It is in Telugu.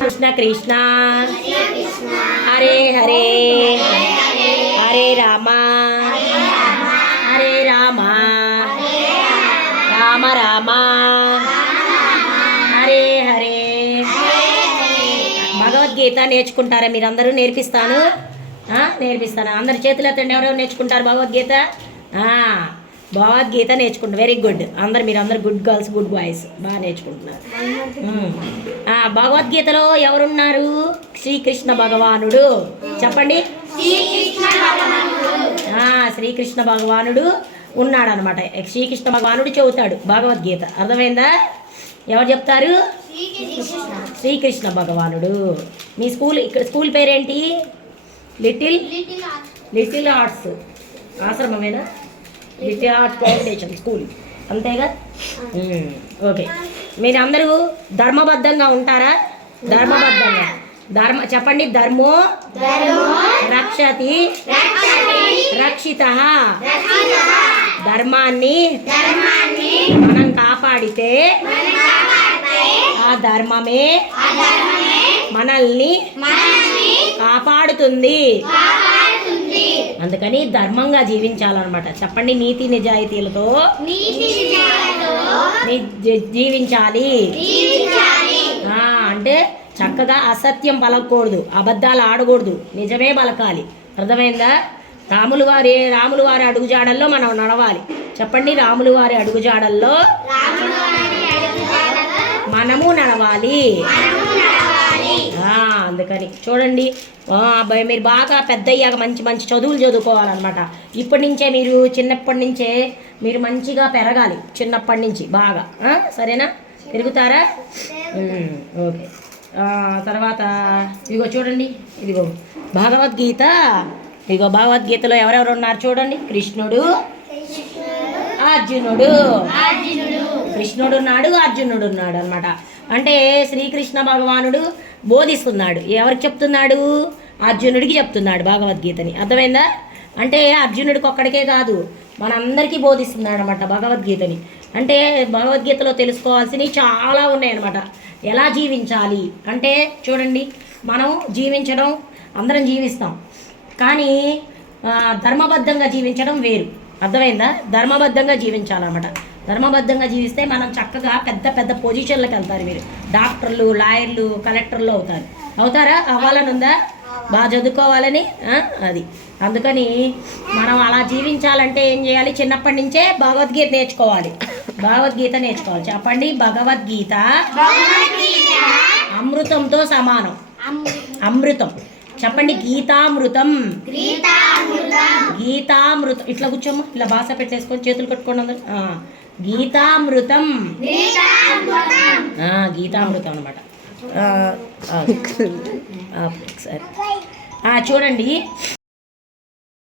కృష్ణ కృష్ణ హరే హరే హరే రామ హరే రామ రామ రామ హరే హరే. భగవద్గీత నేర్చుకుంటారా మీరందరూ? నేర్పిస్తాను. అందరి చేతులు ఎత్తండి. ఎవరెవరు నేర్చుకుంటారు భగవద్గీత? భగవద్గీత నేర్చుకుంటారు. Very good. మీరందరూ గుడ్ గర్ల్స్, గుడ్ బాయ్స్, బాగా నేర్చుకుంటున్నారు. భగవద్గీతలో ఎవరున్నారు? శ్రీకృష్ణ భగవానుడు. చెప్పండి. శ్రీకృష్ణ భగవానుడు ఉన్నాడు అనమాట. శ్రీకృష్ణ భగవానుడు చెబుతాడు భగవద్గీత. అర్థమైందా? ఎవరు చెప్తారు? శ్రీకృష్ణ భగవానుడు. మీ ఇక్కడ స్కూల్ పేరేంటి? లిటిల్ ఆర్ట్స్ ఆశ్రమమేనా? లిటిల్ ఆర్ట్స్ ఫౌండేషన్ స్కూల్, అంతేగా? ఓకే. మీరందరూ ధర్మబద్ధంగా ఉంటారా? ధర్మబద్ధంగా చెప్పండి. ధర్మో రక్షతి రక్షితః. ధర్మాన్ని మనం కాపాడితే ఆ ధర్మమే మనల్ని కాపాడుతుంది. అందుకని ధర్మంగా జీవించాలన్నమాట. చెప్పండి. నీతి నిజాయితీలతో జీవించాలి. అంటే చక్కగా అసత్యం పలకూడదు, అబద్ధాలు ఆడకూడదు, నిజమే పలకాలి. అర్థమైందా? రాములు వారి అడుగుజాడల్లో మనం నడవాలి. చెప్పండి. రాములు వారి అడుగుజాడల్లో మనము నడవాలి. అందుకని చూడండి, మీరు బాగా పెద్ద అయ్యాక మంచి మంచి చదువులు చదువుకోవాలన్నమాట. ఇప్పటి నుంచే చిన్నప్పటి నుంచే మీరు మంచిగా పెరగాలి. చిన్నప్పటి నుంచి బాగా. సరేనా? పెరుగుతారా? ఓకే. తర్వాత ఇదిగో చూడండి. ఇదిగో భగవద్గీత. ఇదిగో భగవద్గీతలో ఎవరెవరు ఉన్నారు చూడండి. కృష్ణుడు, అర్జునుడు. కృష్ణుడు ఉన్నాడు, అర్జునుడు ఉన్నాడు అనమాట. అంటే శ్రీకృష్ణ భగవానుడు బోధిస్తున్నాడు. ఎవరికి చెప్తున్నాడు? అర్జునుడికి చెప్తున్నాడు భగవద్గీతని. అర్థమైందా? అంటే అర్జునుడికి ఒక్కడికే కాదు, మనందరికీ బోధిస్తున్నాడు అనమాట భగవద్గీతని. అంటే భగవద్గీతలో తెలుసుకోవాల్సినవి చాలా ఉన్నాయన్నమాట. ఎలా జీవించాలి అంటే చూడండి, మనం జీవించడం అందరం జీవిస్తాం, కానీ ధర్మబద్ధంగా జీవించడం వేరు. అర్థమైందా? ధర్మబద్ధంగా జీవించాలన్నమాట. ధర్మబద్ధంగా జీవిస్తే మనం చక్కగా పెద్ద పెద్ద పొజిషన్లకు వెళ్తారు. మీరు డాక్టర్లు, లాయర్లు, కలెక్టర్లు అవుతారా? అవ్వాలని ఉందా? బాగా చదువుకోవాలని. అది అందుకని మనం అలా జీవించాలంటే ఏం చేయాలి? చిన్నప్పటి నుంచే భగవద్గీత నేర్చుకోవాలి. చెప్పండి. భగవద్గీత అమృతంతో సమానం. అమృతం. చెప్పండి. గీతామృతం. ఇట్లా కూర్చోమ్మా. ఇలా బాస పెట్టేసుకొని చేతులు కట్టుకోండి అందరు. గీతామృతం. గీతామృతం అనమాట. సరే చూడండి.